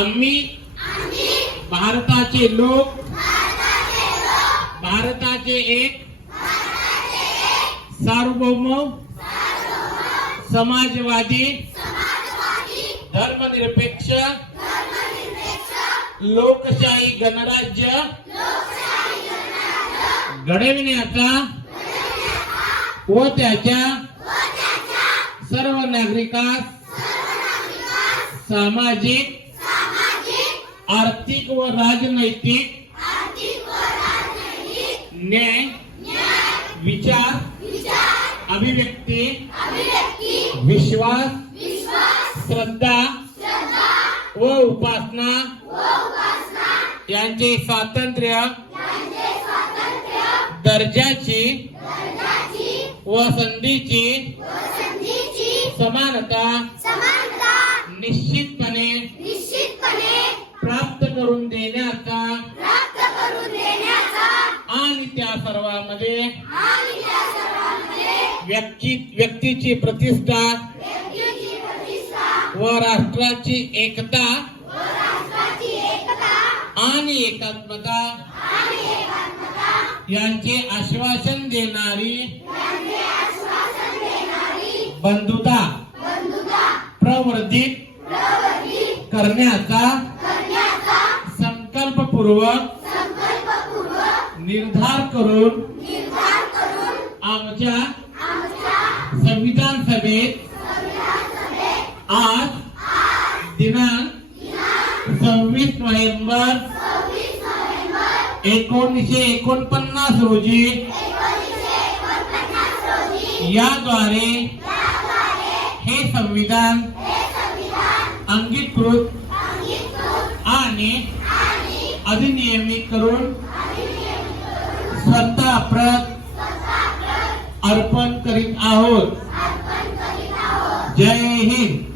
आम्ही भारताचे लोक भारताचे एक सार्वभौम समाजवादी धर्मनिरपेक्ष लोकशाही गणराज्य घडविण्याचा व त्याच्या सर्व नागरिकांस सामाजिक आर्थिक व राजनैतिक न्याय विचार अभिव्यक्ती विश्वास श्रद्धा व उपासना यांचे स्वातंत्र्य दर्जाची व संधीची समानता निश्चितपणे प्राप्त करून देण्याचा आणि त्या सर्वांमध्ये व्यक्तीची प्रतिष्ठा व राष्ट्राची एकता आणि एकात्मता यांचे आश्वासन देणारी बंधुता प्रवर्धित करण्याचा संकल्पपूर्वक निर्धार करून आमच्या संविधान सभेत आज दिनांक 26 नोव्हेंबर 1949 रोजी याद्वारे हे संविधान अंगीकृत आणि अधिनियमित करून स्वतः प्रत अर्पण करीत आहोत. जय हिंद.